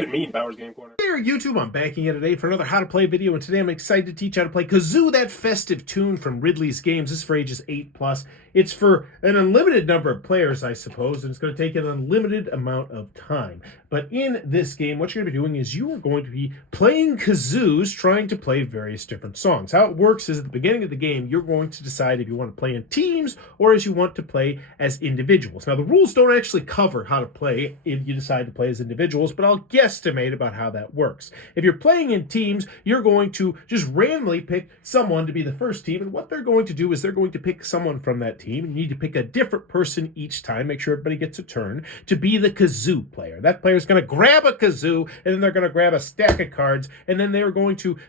What do you mean, Bowers Game Corner? Here, YouTube, I'm back again today for another How to Play video, and today I'm excited to teach how to play Kazoo That Festive Tune from Ridley's Games. This is for ages 8+. It's for an unlimited number of players, I suppose, and it's going to take an unlimited amount of time. But in this game, what you're going to be doing is you are going to be playing kazoos, trying to play various different songs. How it works is at the beginning of the game, you're going to decide if you want to play in teams or as you want to play as individuals. Now, the rules don't actually cover how to play if you decide to play as individuals, but I'll guesstimate about how that works. If you're playing in teams, you're going to just randomly pick someone to be the first team, and what they're going to do is they're going to pick someone from that team. You need to pick a different person each time, make sure everybody gets a turn, to be the kazoo player. That player is going to grab a kazoo, and then they're going to grab a stack of cards, and then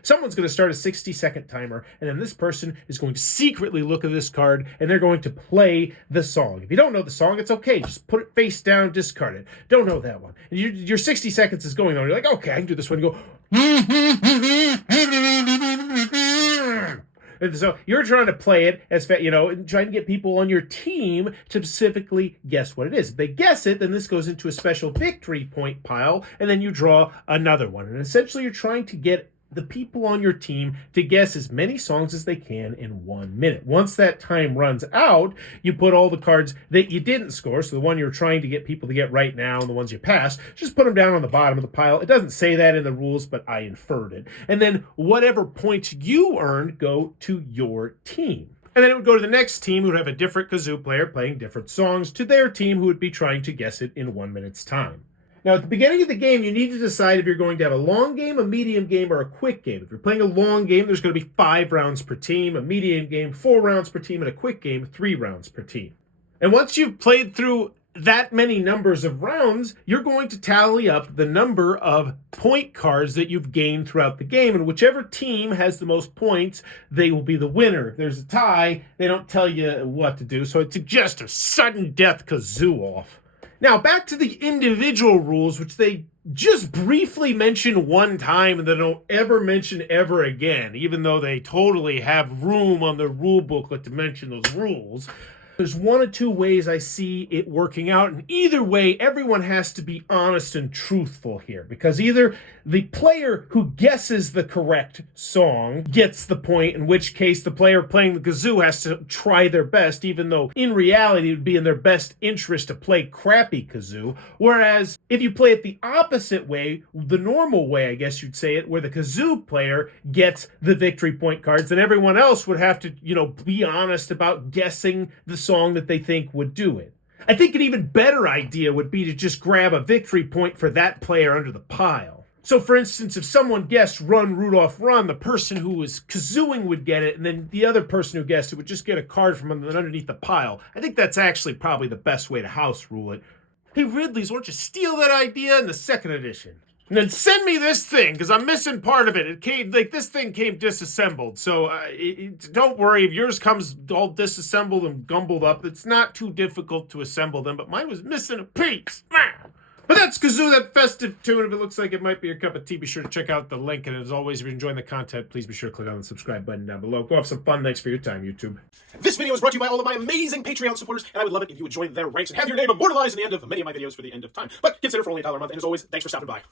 someone's going to start a 60-second timer, and then this person is going to secretly look at this card, and they're going to play the song. If you don't know the song, it's okay. Just put it face down, discard it. Don't know that one. And your 60 seconds is going on. You're like, okay, I can do this one. You go, and so you're trying to play it as and trying to get people on your team to specifically guess what it is. If they guess it, then this goes into a special victory point pile, and then you draw another one. And essentially, you're trying to get the people on your team to guess as many songs as they can in 1 minute. Once that time runs out, you put all the cards that you didn't score, so the one you're trying to get people to get right now and the ones you passed, just put them down on the bottom of the pile. It doesn't say that in the rules, but I inferred it. And then whatever points you earned go to your team. And then it would go to the next team who would have a different kazoo player playing different songs to their team who would be trying to guess it in 1 minute's time. Now, at the beginning of the game, you need to decide if you're going to have a long game, a medium game, or a quick game. If you're playing a long game, there's going to be 5 rounds per team, a medium game, 4 rounds per team, and a quick game, 3 rounds per team. And once you've played through that many numbers of rounds, you're going to tally up the number of point cards that you've gained throughout the game, and whichever team has the most points, they will be the winner. If there's a tie, they don't tell you what to do, so it's just a sudden death kazoo off. Now, back to the individual rules, which they just briefly mention one time and they don't ever mention ever again, even though they totally have room on the rule booklet to mention those rules. There's 1 or 2 ways I see it working out, and either way, everyone has to be honest and truthful here, because either the player who guesses the correct song gets the point, in which case the player playing the kazoo has to try their best, even though in reality it would be in their best interest to play crappy kazoo. Whereas if you play it the opposite way, the normal way, I guess you'd say it, where the kazoo player gets the victory point cards, then everyone else would have to, be honest about guessing the song that they think would do it. I think an even better idea would be to just grab a victory point for that player under the pile. So, for instance, if someone guessed Run, Rudolph, Run, the person who was kazooing would get it, and then the other person who guessed it would just get a card from underneath the pile. I think that's actually probably the best way to house rule it. Hey, Ridley's, why don't you steal that idea in the 2nd edition? And then send me this thing, because I'm missing part of it. It came, this thing came disassembled. So don't worry, if yours comes all disassembled and gumbled up, it's not too difficult to assemble them, but mine was missing a piece. But that's Kazoo That Festive Tune. If it looks like it might be your cup of tea, be sure to check out the link. And as always, if you're enjoying the content, please be sure to click on the subscribe button down below. Go have some fun. Thanks for your time, YouTube. This video is brought to you by all of my amazing Patreon supporters, and I would love it if you would join their ranks and have your name immortalized in the end of many of my videos for the end of time. But consider for only $1 a month, and as always, thanks for stopping by.